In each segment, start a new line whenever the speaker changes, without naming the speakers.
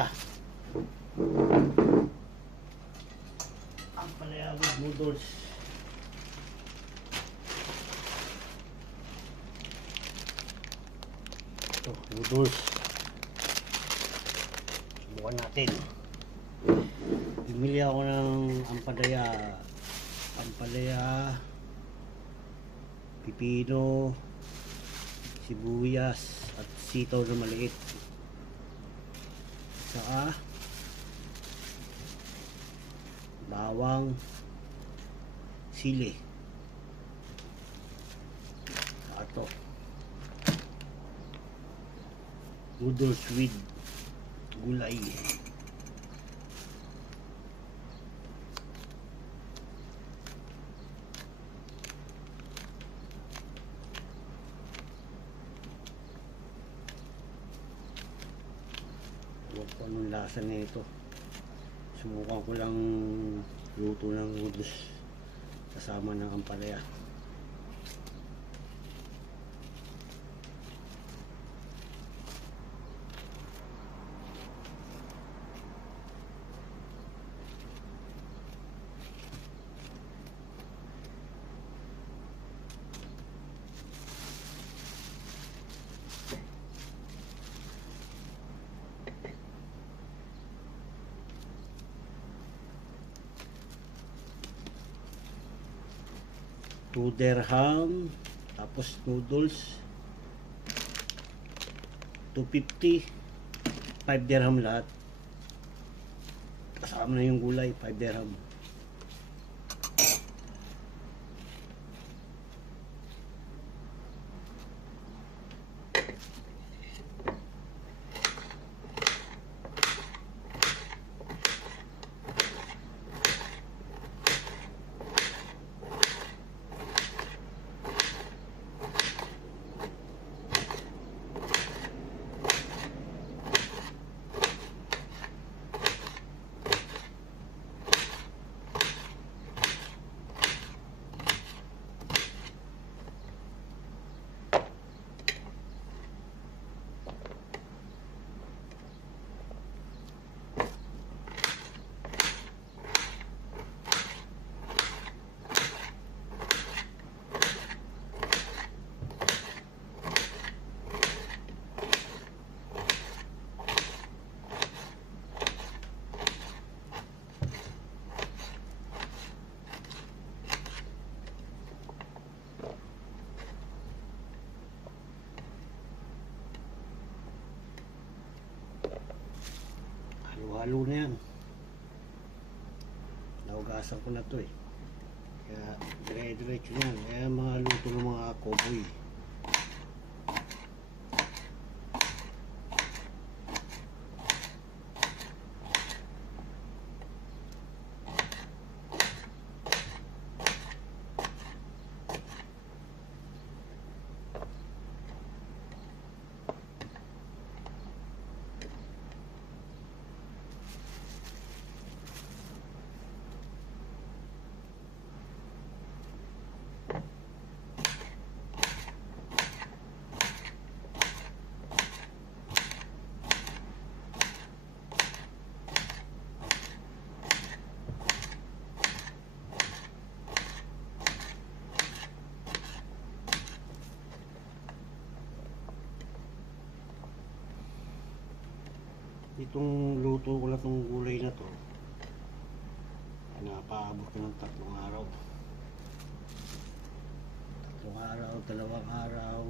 Luto tayo ng ampalaya. Ampalaya with noodles. Ito, noodles. Subukan natin. Bumili ako ng ampalaya. Ampalaya. Pipino. Sibuyas. At sitaw na maliit. Saka bawang sili. Ito. Noodles with gulay. Lasa nito. Subukan ko lang luto ng noodles kasama ng ampalaya. Two dirham, tapos noodles, 250, 5 dirham lahat. Kasama na yung gulay, 5 dirham. Halo-halo na yan. Naugasan ko na to eh. Kaya dire-diretso yan. Kaya mga luto ng mga cowboy. Itong luto ko na itong gulay na to. Ay, napaabot ko ng tatlong araw. Tatlong araw, dalawang araw.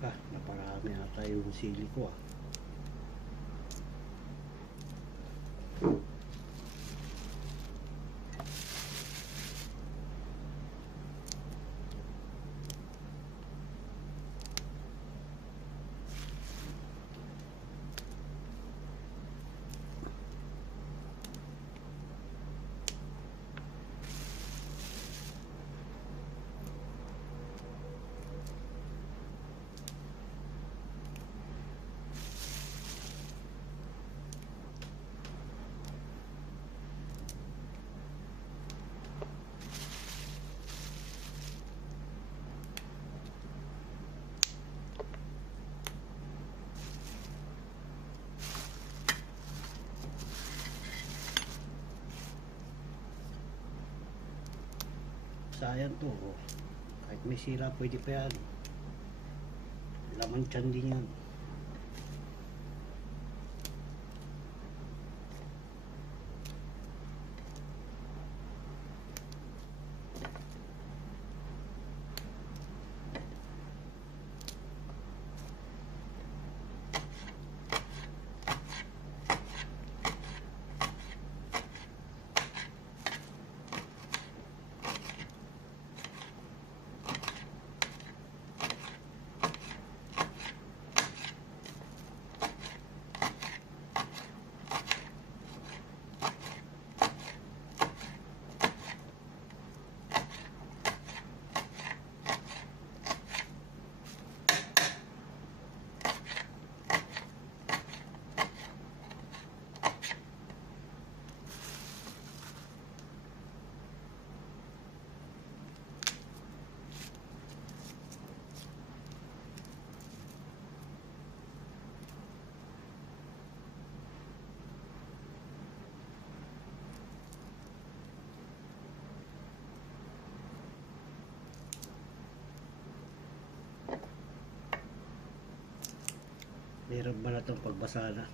Ah, naparami ata yung sili ko ah. Basta yan to. oh. Kahit may sira, pwede pa yan. Laman tiyan din yan. Meron ba na itong pagbasa na?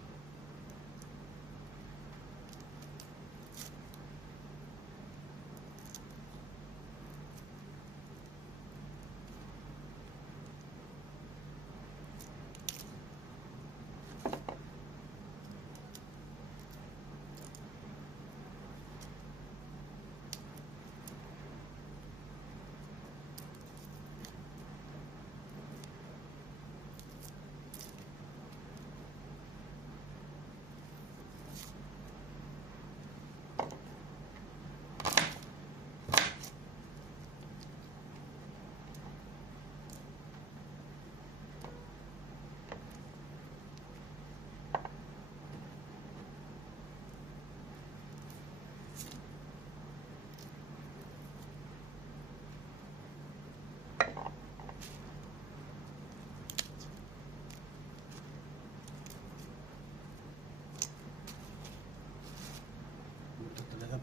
Ito talaga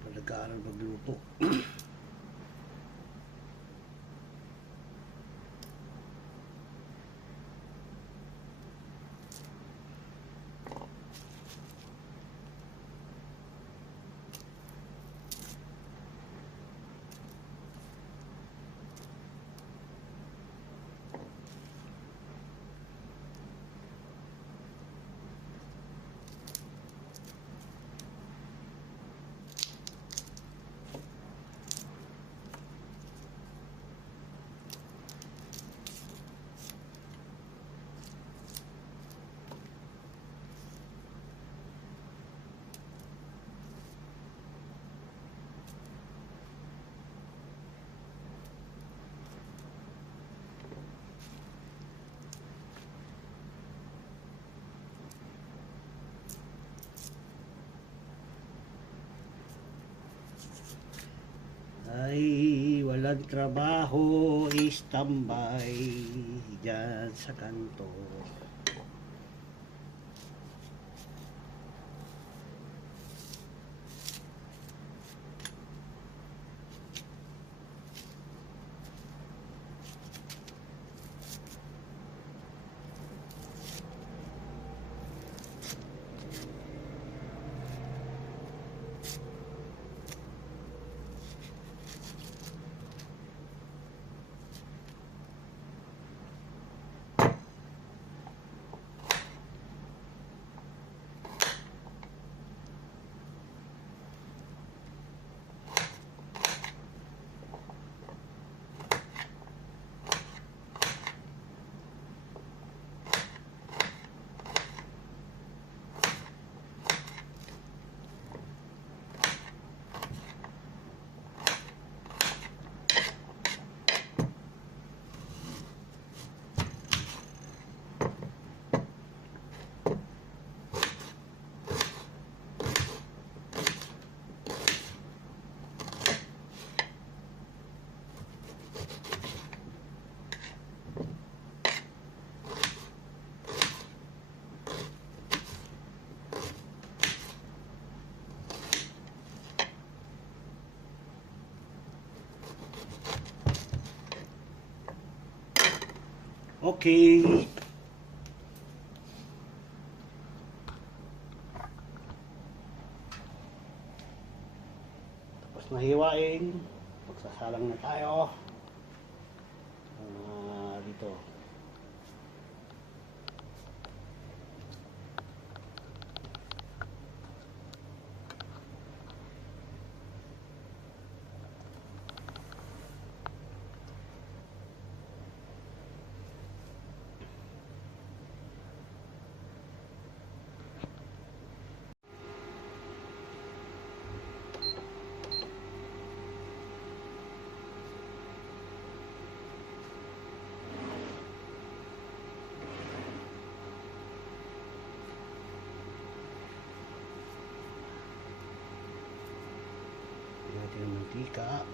pag nag-aaral magluto. Ay, walang trabaho, istambay dyan sa kanto. Okay. Ng mantika.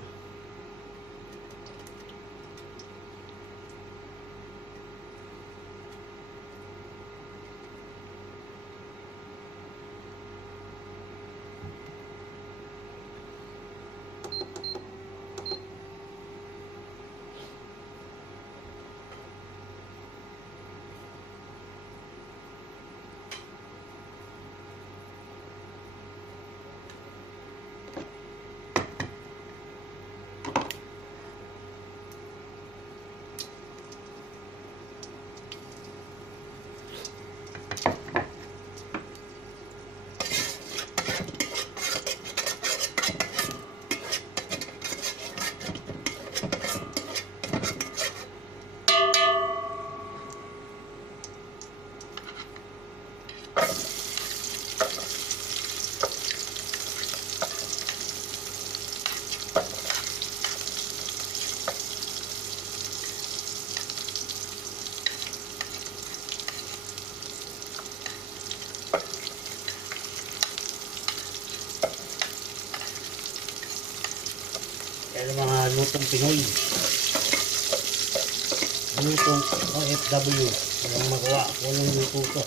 Yan ang mga lutong Pinoy. Lutong OFW. Walang magawa. Walang luto to.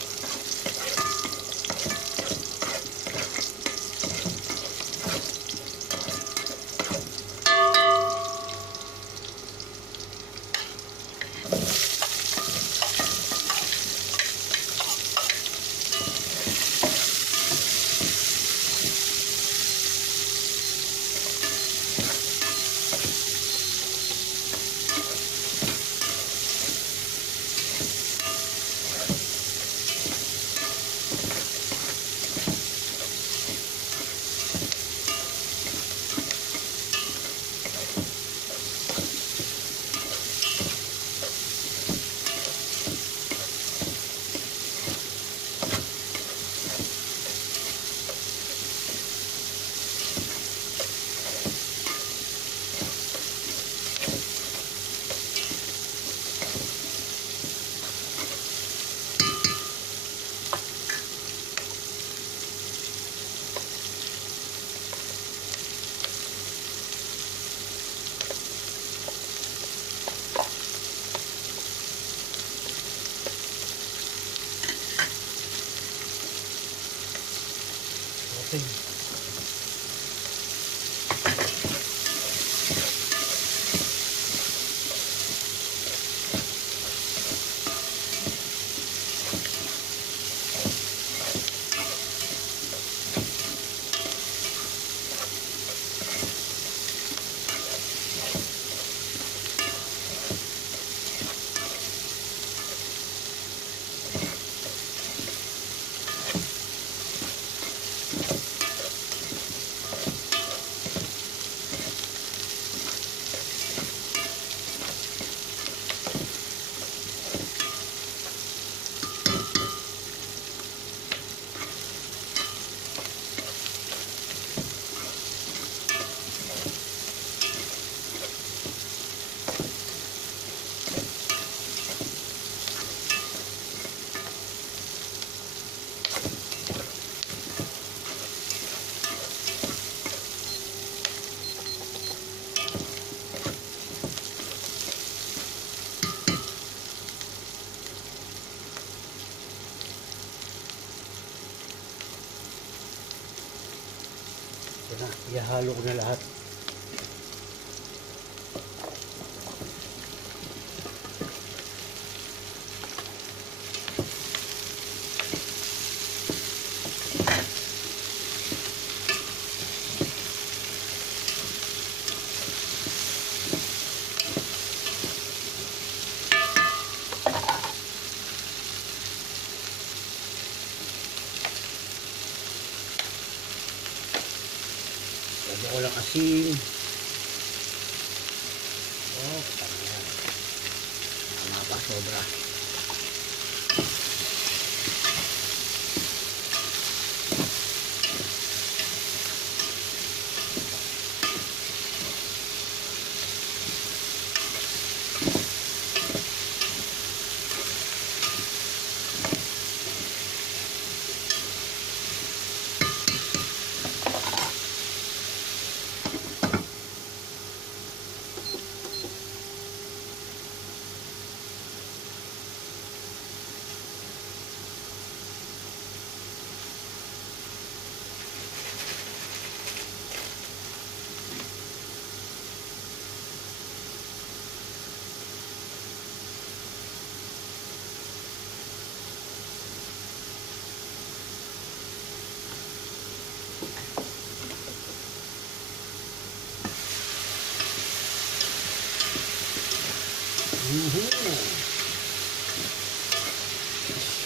Ito na, ihalo ko na lahat.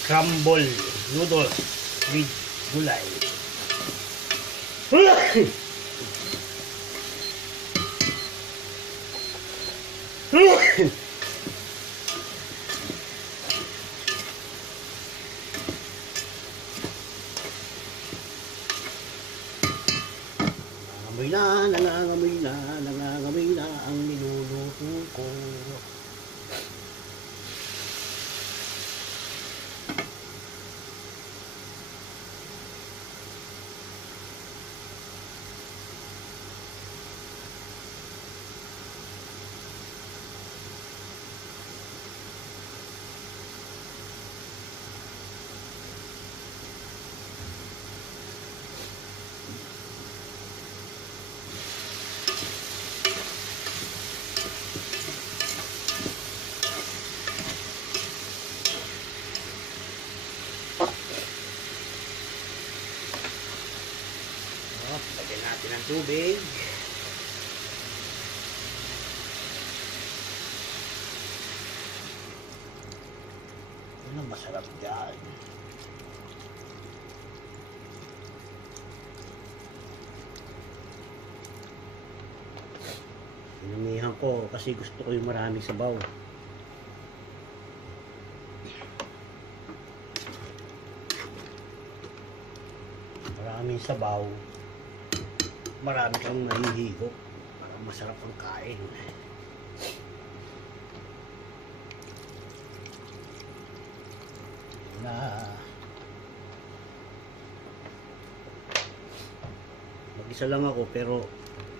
Scramble noodles with gulay. Nangangamoy na, nangangamoy na, nangangamoy na ang niluluto ko. Oh, lagyan natin ng tubig. Ano masarap dyan? Inumihan ko kasi gusto ko yung maraming sabaw. Maraming sabaw. Marami kang mahihigop. Para masarap ang kain. Na mag-isa lang ako pero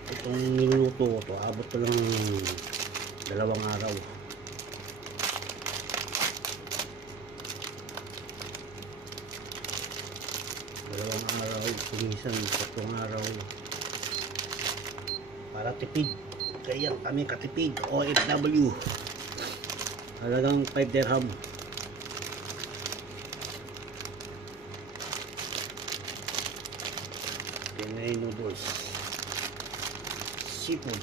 itong niluluto ko to abot ko lang dalawang araw. dalawang araw, kumisan kaya kami katipid OFW halagang 5 dirham. Pinay noodles seafood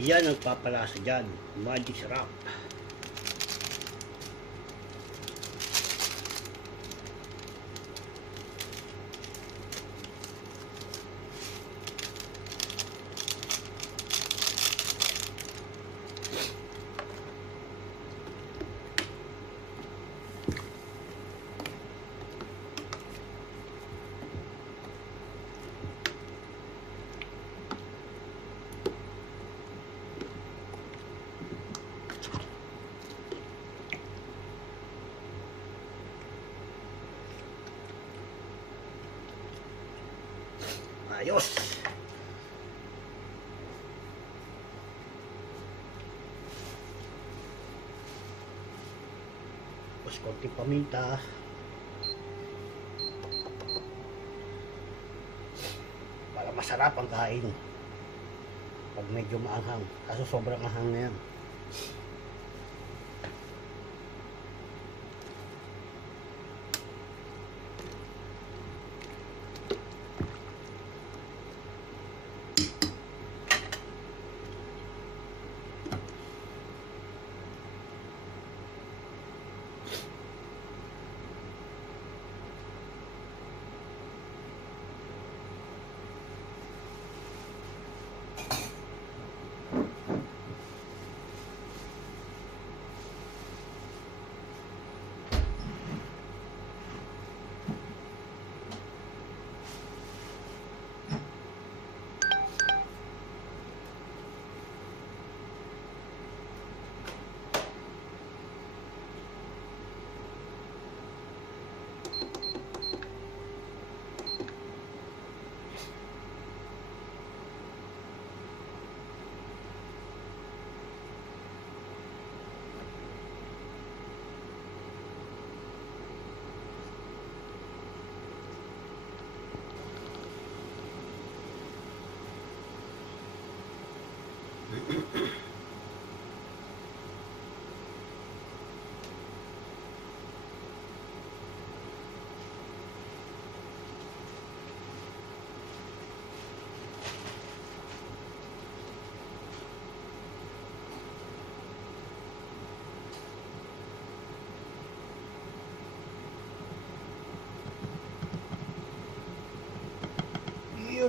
Yan ang papalasa dyan. Magic sarap. Tapos konting paminta. Para masarap ang kain. Pag medyo maanghang. Kaso sobrang anghang na yan.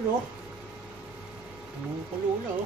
Yun oh. Ang kulo na oh.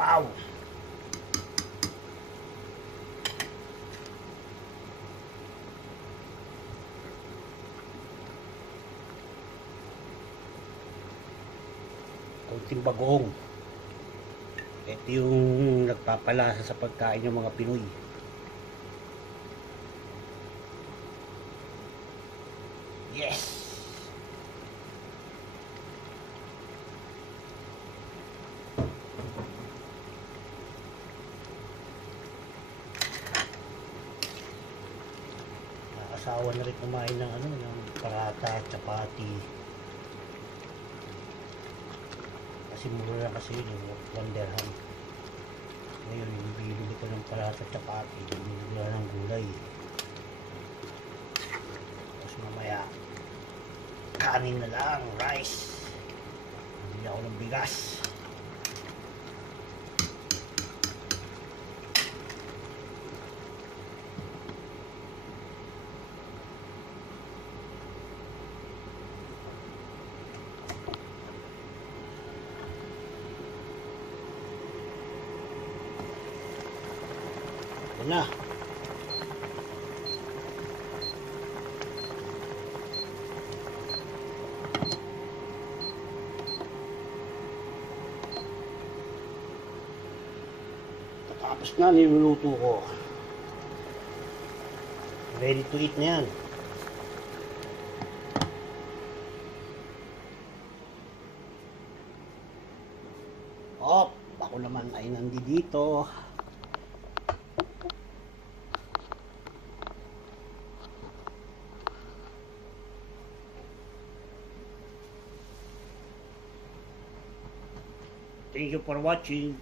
Wow! Kunting bagong. Ito yung nagpapalasa sa pagkain ng mga Pinoy. Nakakasawa na rin kumain ng ano, ng parata, chapati. Kasi mura na kasi yun, one dirham. Ngayon, bibili ko ng parata, chapati, ko ng gulay. Tapos mamaya, kanin na lang, rice. Bibili ako ng bigas. Yan na. Tapos na niluluto ko. Ready to eat na yan. Oh, ako naman ay nandito. Thank you for watching.